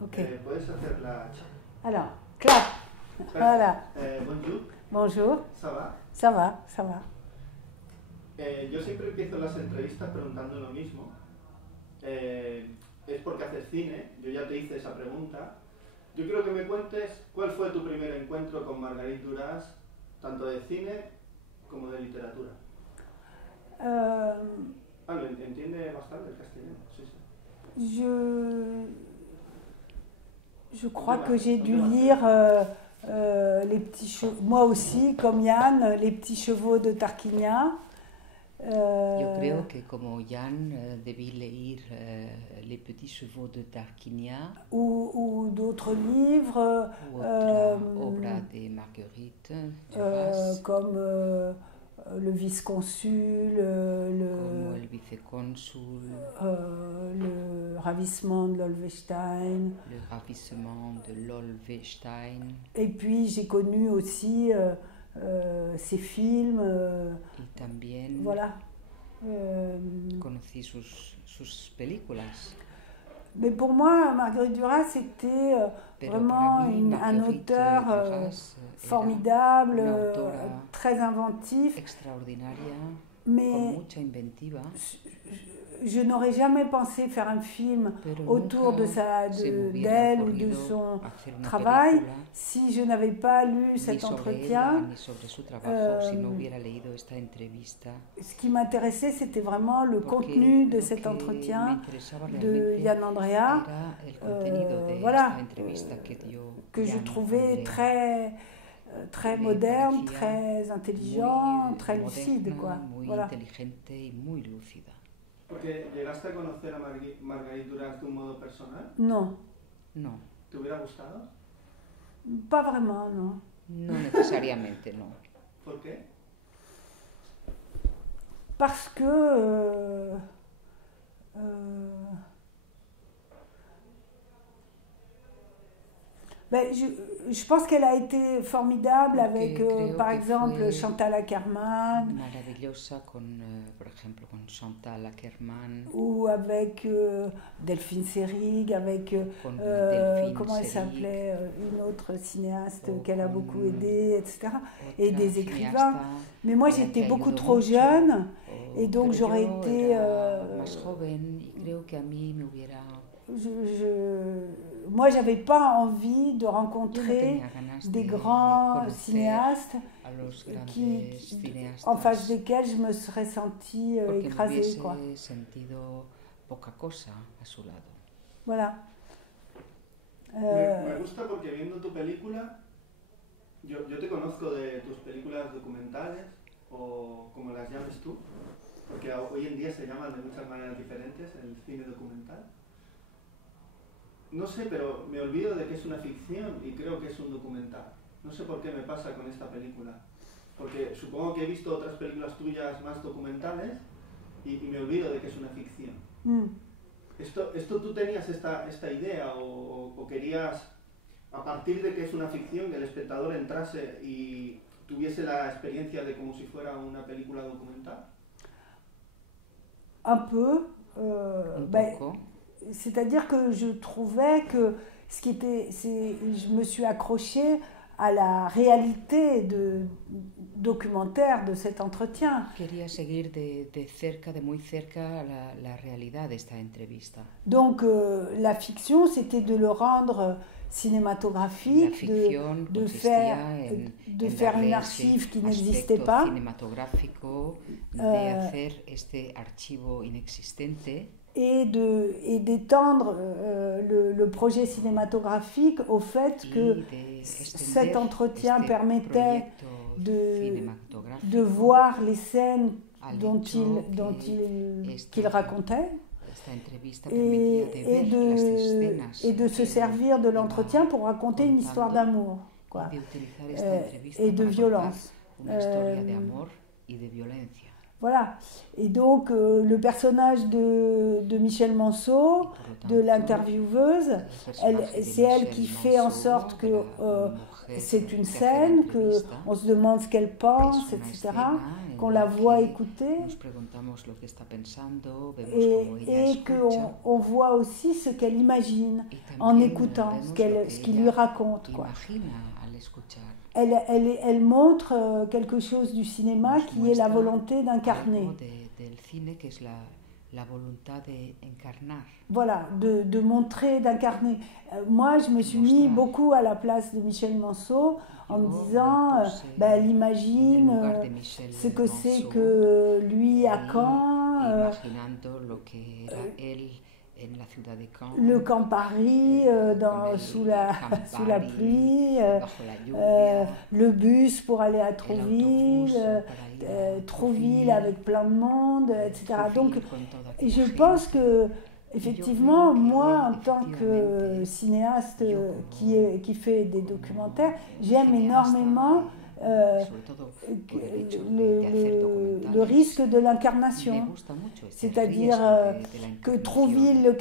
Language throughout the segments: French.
Ok. Puedes hacer la... Alors, clap. Voilà. Bonjour, Bonjour. ça va? Ça va, ça va. Yo siempre empiezo las entrevistas preguntando lo mismo. Es porque haces cine, yo ya te hice esa pregunta. Yo quiero que me cuentes cuál fue tu primer encuentro con Marguerite Duras, tanto de cine como de literatura. Lo entiende bastante el castellano, sí, sí. Je crois que j'ai dû lire les petits chevaux, moi aussi, comme Yann, Les petits chevaux de Tarquinia. Yo creo que como Jan debí leer Les petits chevaux de Tarquinia ou d'autres livres ou otra obra de Marguerite Duras, comme Le vice-consul, como El vicecónsul, le ravissement de l'Olvestein. Le ravissement de l'Olvestein. Et puis j'ai connu aussi ses films. Y también voilà. Conocí sus películas. Mais pour moi, Marguerite Duras, c'était vraiment un auteur formidable, très inventif. Extraordinaria, mais con mucha inventiva. Je n'aurais jamais pensé faire un film autour d'elle ou de son travail si je n'avais pas lu cet entretien. Ce qui m'intéressait, c'était vraiment le contenu de cet entretien de Yann Andrea, voilà, que je trouvais très moderne, très intelligent, très lucide, quoi. Voilà. Porque llegaste a conocer a Marguerite Duras de un modo personal? Non. No. ¿Te hubiera gustado? Pas vraiment, non. No necesariamente, no. ¿Por qué? Parce que je pense qu'elle a été formidable avec, par exemple, Chantal Akerman. Maravillosa por ejemplo, con Chantal Akerman. Ou avec Delphine Seyrig, avec, comment elle s'appelait, une autre cinéaste qu'elle a beaucoup aidée, etc. Et des écrivains. Mais moi, j'étais beaucoup trop jeune, et donc j'aurais été... más joven, y creo que a mí me hubiera... Moi, j'avais pas envie de rencontrer des grands cinéastes en face desquels je me serais sentie écrasée, quoi. Voilà. Me gusta porque viendo tu película, yo te conozco de tus películas documentales, o como las llames tú, porque hoy en día se llaman de muchas maneras diferentes, el cine documental. No sé, pero me olvido de que es una ficción y creo que es un documental. No sé por qué me pasa con esta película. Porque supongo que he visto otras películas tuyas más documentales y me olvido de que es una ficción. ¿Esto tú tenías esta idea o querías, a partir de que es una ficción, que el espectador entrase y tuviese la experiencia de como si fuera una película documental? Un peu. Un poco. C'est-à-dire que je trouvais que je me suis accrochée à la réalité documentaire de cet entretien. Quería seguir de cerca, de muy cerca, la realidad de esta entrevista. Donc la fiction, c'était de le rendre cinématographique, de faire une archive qui n'existait pas. Cinematográfico, de hacer este archivo inexistente. Et d'étendre le projet cinématographique au fait que cet entretien permettait de voir les scènes qu'il racontait et de se servir de l'entretien pour raconter une histoire d'amour, et de violence. Voilà. Et donc, le personnage de Michel Manceau, de l'intervieweuse, c'est elle qui fait en sorte que c'est une scène, qu'on se demande ce qu'elle pense, etc., qu'on la voit écouter, et qu'on voit aussi ce qu'elle imagine en écoutant, ce qu'il lui raconte, quoi. Elle montre quelque chose du cinéma qui est la volonté d'incarner. Voilà, de montrer, d'incarner. Moi, je me suis mis beaucoup à la place de Michel Manceau en me disant, elle imagine ce que c'est que lui à Caen, le camp Paris sous la pluie, le bus pour aller à Trouville, Trouville avec plein de monde, etc. Donc, je pense que effectivement, moi, en tant que cinéaste qui fait des documentaires, j'aime énormément le risque de l'incarnation. C'est-à-dire que Trouville,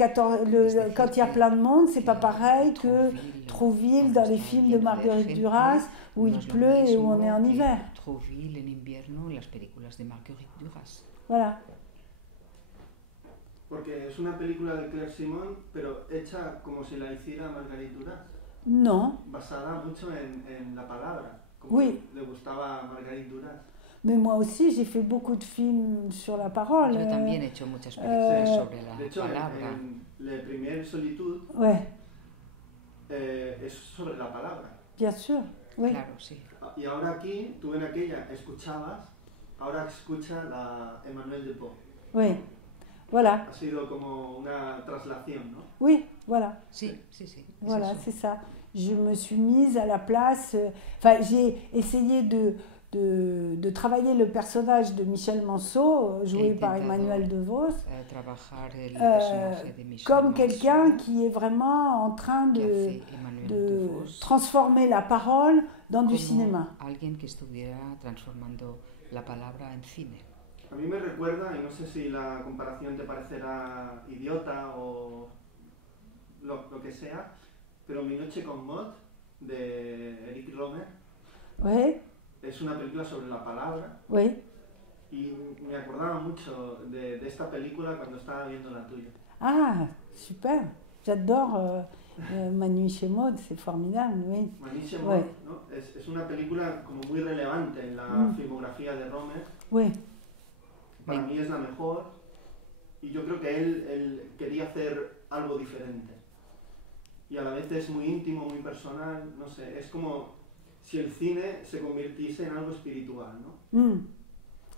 quand il y a plein de monde, c'est pas pareil que Trouville dans les films de Marguerite Duras où il pleut et où on est en hiver. Voilà. Porque es una película de Claire Simon, pero hecha como si la hiciera Marguerite Duras. Non. Basada mucho en la palabra, como oui. Le gustaba a Marguerite Duras. Mais moi aussi, j'ai fait beaucoup de films sur la parole. Yo también he hecho muchas películas sobre la de hecho, palabra. En Le Premier Solitude es sobre la palabra. Bien sûr, oui. Claro, sí. Y ahora aquí, tú en aquella escuchabas, ahora escucha la Emmanuel Despaux. Oui. Voilà. Ha sido como una traslación, ¿no? Oui, voilà. Sí, sí, sí. Voilà, c'est ça. Je me suis mise à la place... Enfin, j'ai essayé de travailler le personnage de Michel Manceau, joué par Emmanuel DeVos, comme quelqu'un qui est vraiment en train de transformer la parole dans du cinéma. Alguien que estuviera transformando la palabra en cine. A mí me recuerda, y no sé si la comparación te parecerá idiota o lo que sea, pero Mi noche con Maud, de Eric Romer, oui. Es una película sobre la palabra. Oui. Y me acordaba mucho de esta película cuando estaba viendo la tuya. Ah, super. J'adore Manu chez Maud, c'est formidable, oui. Manu chez Maud, ouais. ¿No? Es una película como muy relevante en la filmografía de Romer. Oui. Para mí es la mejor. Y yo creo que él quería hacer algo diferente. Y a la vez es muy íntimo, muy personal, no sé, es como si el cine se convirtiese en algo espiritual, ¿no?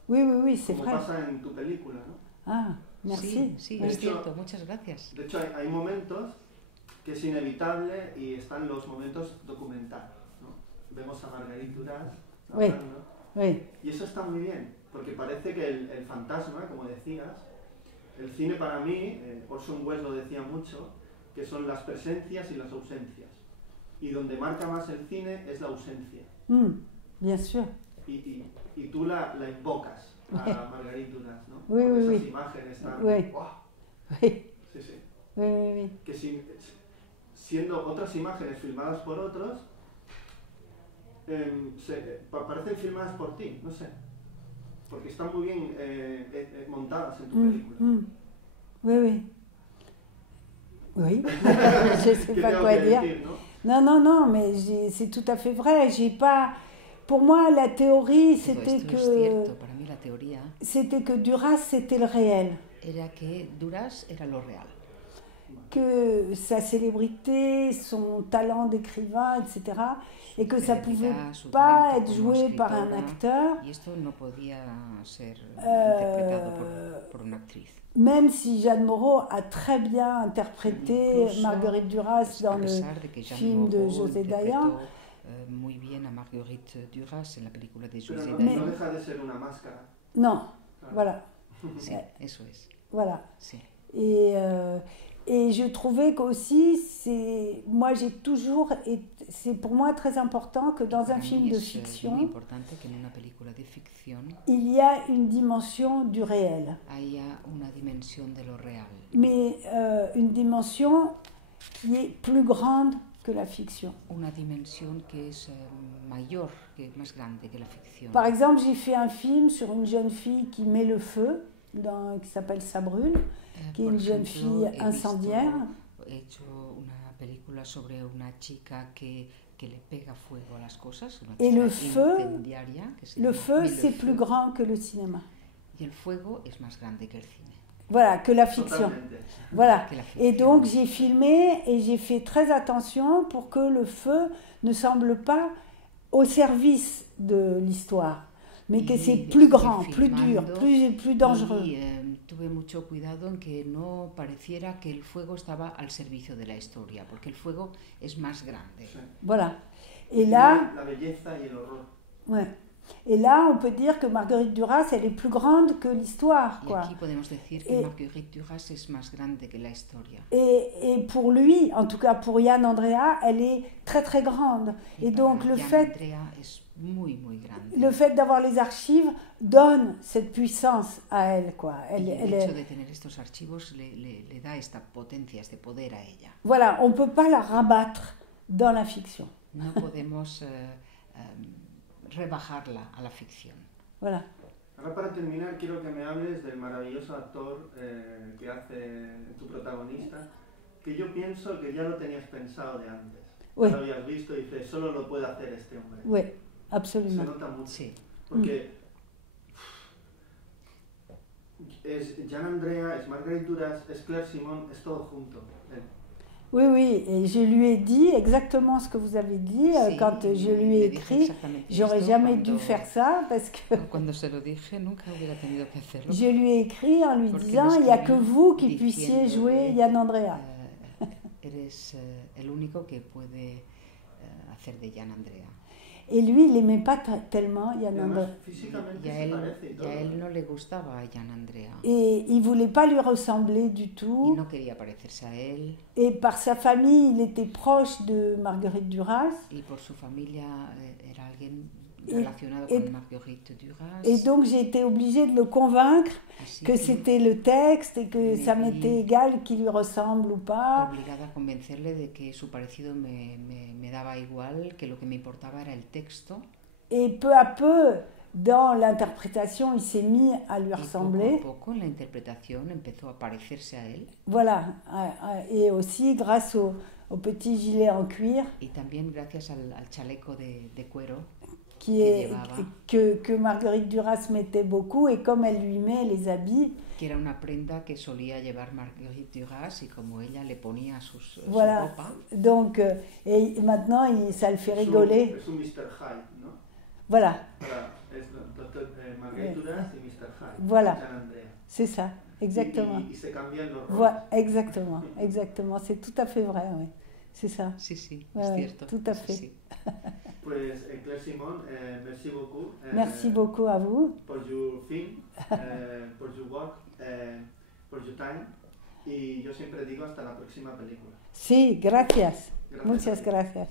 Oui, oui, oui, c'est vrai. Como pasa en tu película, ¿no? Ah, merci. Sí, es cierto, muchas gracias. De hecho, hay momentos que es inevitable y están los momentos documentales, ¿no? Vemos a Marguerite Duras hablando. Oui. Y eso está muy bien, porque parece que el fantasma, como decías, el cine para mí, Orson Welles lo decía mucho, que son las presencias y las ausencias. Y donde marca más el cine es la ausencia. Bien sûr. Y tú la invocas a Marguerite Duras, ¿no? Oui, con oui, esas imágenes tan... Oui. ¡Wow! Oui. Sí, sí. Oui, oui, oui. Que siendo otras imágenes filmadas por otros, parecen filmadas por ti, no sé. Porque están muy bien montadas en tu película. Oui, oui. Oui, je ne sais pas quoi dire. Non, mais c'est tout à fait vrai. J'ai pas... Pour moi, la théorie, c'était que Duras, c'était le réel. Era que Duras era lo real. Que sa célébrité, son talent d'écrivain, etc., et que ça ne pouvait pas être joué par un acteur. Y esto no podía ser interpretado por una actriz. Même si Jeanne Moreau a très bien interprété Marguerite Duras dans le film de José Dayan. Muy bien a Marguerite Duras en la película de José Dayan. Dayan. No deja de ser una máscara. Non, voilà. Sí, eso es. Voilà. Sí. Et je trouvais qu'aussi, c'est pour moi très important que dans un film de fiction, il y a une dimension du réel. Mais une dimension qui est plus grande que la fiction. Par exemple, j'ai fait un film sur une jeune fille qui met le feu, qui s'appelle Ça brûle, qui est une jeune fille incendiaire. He hecho una película sobre una chica que le pega fuego a las cosas. Et le feu, c'est plus grand que le cinéma. Y el fuego es más grande que el cine. Voilà, que la fiction. Voilà. Et donc j'ai filmé et j'ai fait très attention pour que le feu ne semble pas au service de l'histoire, mais que c'est plus grand, plus dur, plus dangereux. Tuve mucho cuidado en que no pareciera que el fuego estaba al servicio de la historia, porque el fuego es más grande. Voilà. Et là, la belleza y el horror. Ouais. Et là, on peut dire que Marguerite Duras, elle est plus grande que l'histoire, quoi. Y aquí podemos decir que Marguerite Duras es más grande que la historia. Et pour lui, en tout cas pour Yann Andrea, elle est très très grande. Et donc le fait d'avoir les archives donne cette puissance à elle, quoi. El hecho de tener estos archivos le da esta potencia, este poder a ella. Voilà, on peut pas la rabattre dans la fiction. No podemos rebajarla a la ficción. Voilà. Ahora para terminar quiero que me hables del maravilloso actor que hace tu protagonista, que yo pienso que ya lo tenías pensado de antes. Oui. Lo habías visto y dices, solo lo puede hacer este hombre. Oui, absolument. Se nota mucho. Sí. Porque es Yann Andrea, es Marguerite Duras, es Claire Simon, es todo junto. Oui, oui, et je lui ai dit exactement ce que vous avez dit quand je lui ai écrit. J'aurais jamais dû faire ça parce que je lui ai écrit en lui disant il n'y a que vous qui puissiez jouer Yann Andrea. Eres el único que puede hacer de Yann Andrea. Et lui, il n'aimait pas tellement Yann Andrea. Y a él no le gustaba a Yann Andrea. Et il ne voulait pas lui ressembler du tout. Y no quería parecerse a él. Et par sa famille, il était proche de Marguerite Duras. Y por su familia era alguien relacionado con Marguerite Duras. Et donc j'ai été obligée de le convaincre que c'était le texte et que ça m'était égal qu'il lui ressemble ou pas. Obligada a convencerle de que su parecido me daba igual, que lo que me importaba era el texto. Et peu à peu, dans l'interprétation, il s'est mis à lui ressembler. Poco a poco, en la interpretación empezó a parecerse a él. Voilà, et aussi grâce au petit gilet en cuir. Y también gracias al chaleco de cuero. Que Marguerite Duras mettait beaucoup, et comme elle lui met les habits. Que era una prenda que solía llevar Marguerite Duras y como ella le ponía su ropa. Donc, et maintenant, ça le fait rigoler. Es un Mr. Hyde, ¿no? Voilà. Es Marguerite Duras y Mr. Hyde. Voilà. C'est ça, exactement. Y se cambian los roles. Exactement, exactement. C'est tout à fait vrai, oui. C'est ça. Sí, sí, es cierto. Tout à fait. Sí. Pues Claire Simon, merci beaucoup. Merci beaucoup à vous. Por your film, por your work, por your time. Y yo siempre digo hasta la próxima película. Sí, gracias. Muchas gracias.